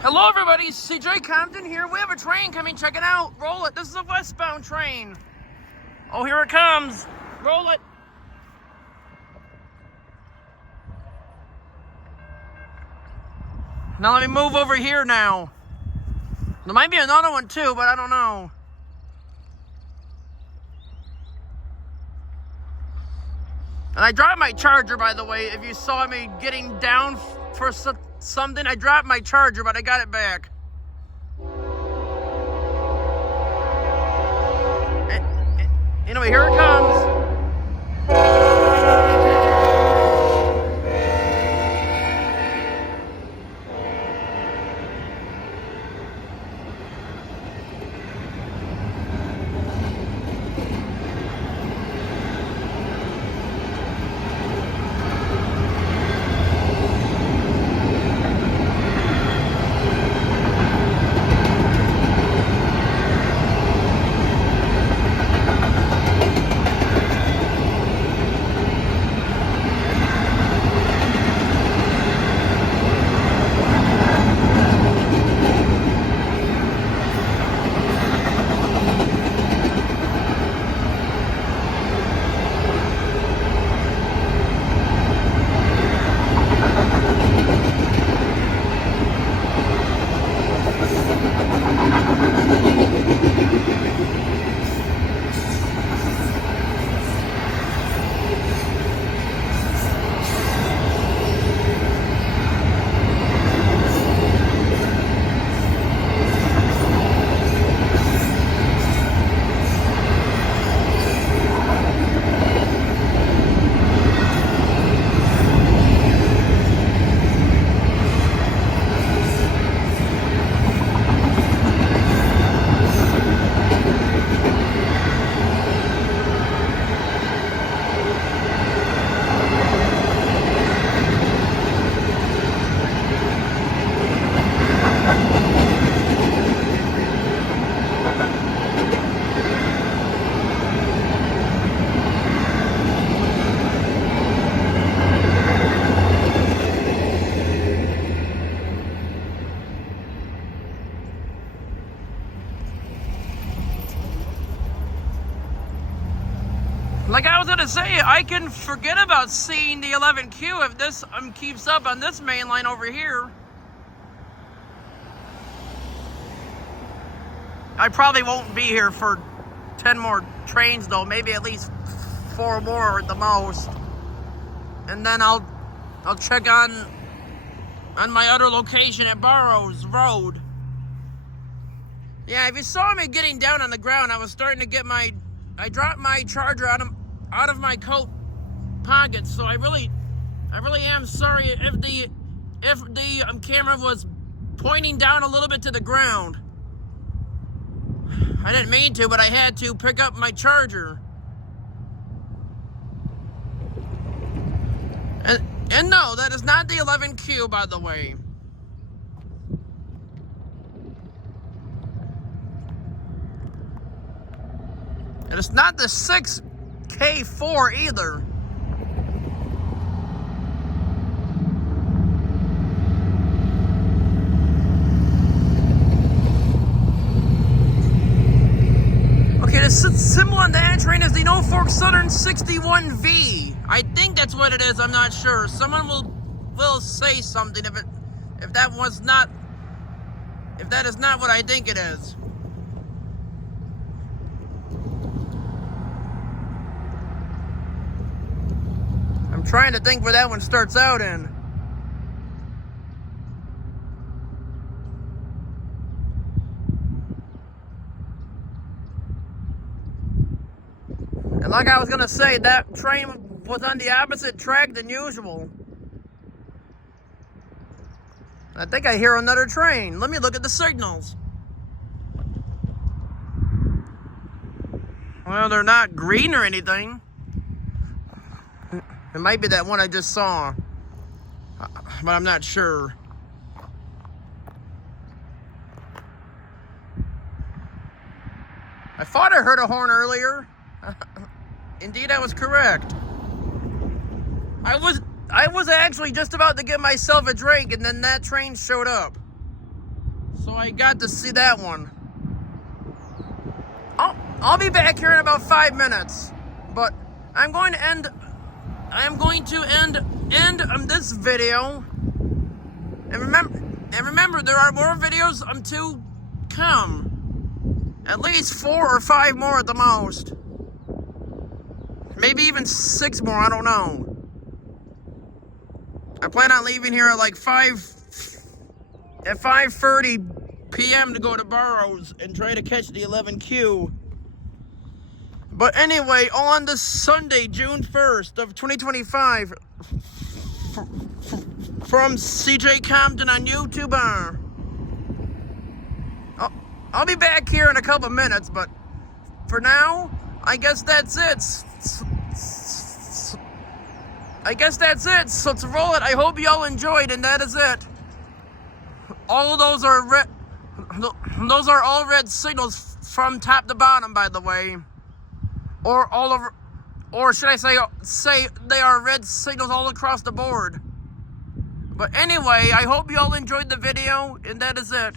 Hello everybody, CJ Compton here. We have a train coming, check it out. Roll it. This is a westbound train. Oh, here it comes. Roll it. Now let me move over here now. There might be another one too, but I don't know. And I dropped my charger, by the way. If you saw me getting down for something, I dropped my charger, but I got it back. Anyway, here it comes. Like I was gonna say, I can forget about seeing the 11Q if this keeps up on this main line over here. I probably won't be here for 10 more trains though, maybe at least 4 more at the most. And then I'll check on my other location at Barrows Road. Yeah, if you saw me getting down on the ground, I was starting to get I dropped my charger out of my coat pocket, so I really am sorry if the camera was pointing down a little bit to the ground. I didn't mean to, but I had to pick up my charger. And no, that is not the 11Q, by the way. And it's not the 6K4 either. Okay, the symbol on that train is the Norfolk Southern 61V. I think that's what it is, I'm not sure. Someone will say something if that is not what I think it is. I'm trying to think where that one starts out in. And like I was gonna say, that train was on the opposite track than usual. I think I hear another train. Let me look at the signals. Well, they're not green or anything. It might be that one I just saw, but I'm not sure. I thought I heard a horn earlier. Indeed, I was correct. I was actually just about to get myself a drink, and then that train showed up. So I got to see that one. I'll be back here in about 5 minutes, but I'm going to end this video. And remember, there are more videos to come. At least 4 or 5 more at the most. Maybe even 6 more, I don't know. I plan on leaving here at like 5:30 p.m. to go to Burroughs and try to catch the 11Q. But anyway, on this Sunday, June 1st of 2025, from CJ Compton on YouTube. I'll be back here in a couple minutes, but for now, I guess that's it. So to roll it, I hope y'all enjoyed, and that is it. All of those are red. Those are all red signals from top to bottom, by the way. Or all over, or should I say they are red signals all across the board. But anyway, I hope y'all enjoyed the video, and that is it.